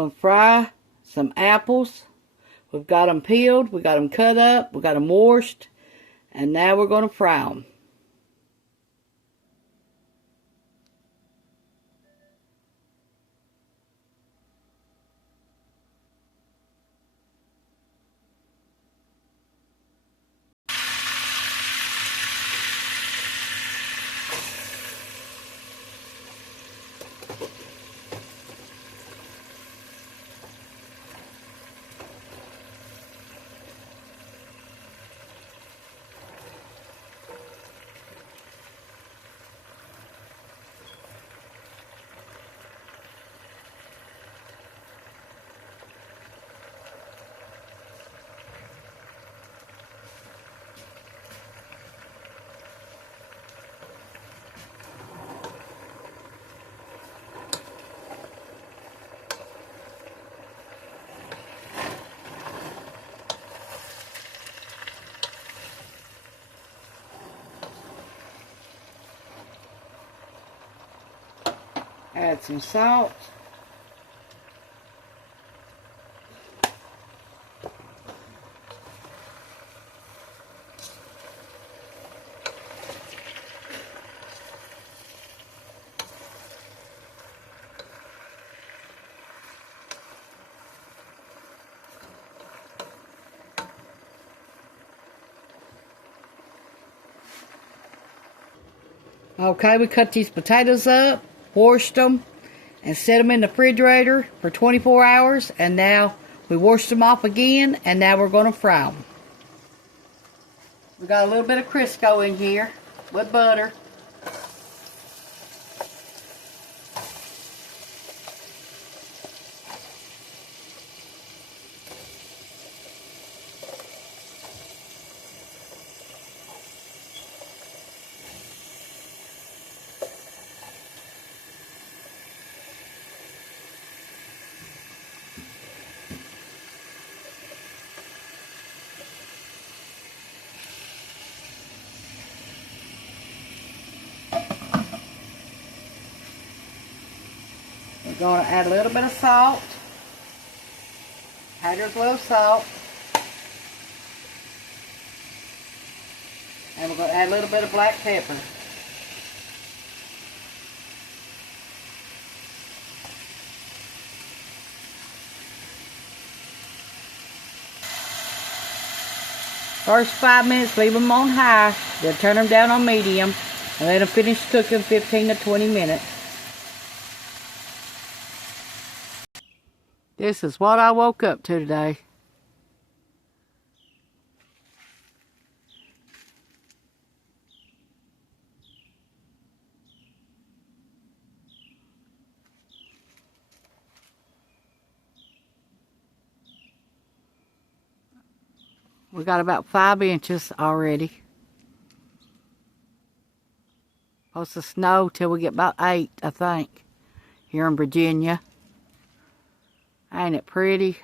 Going to fry some apples. We've got them peeled, we got them cut up, we got them washed, and now we're going to fry them. Add some salt. Okay, we cut these potatoes up, washed them, and set them in the refrigerator for 24 hours. And now we washed them off again, and now we're going to fry them. We got a little bit of Crisco in here with butter. We're going to add a little bit of salt. Hager's little salt. And we're going to add a little bit of black pepper. First 5 minutes, leave them on high. Then turn them down on medium. And let them finish cooking 15 to 20 minutes. This is what I woke up to today. We got about 5 inches already. Supposed to snow till we get about 8, I think, here in Virginia. Ain't it pretty?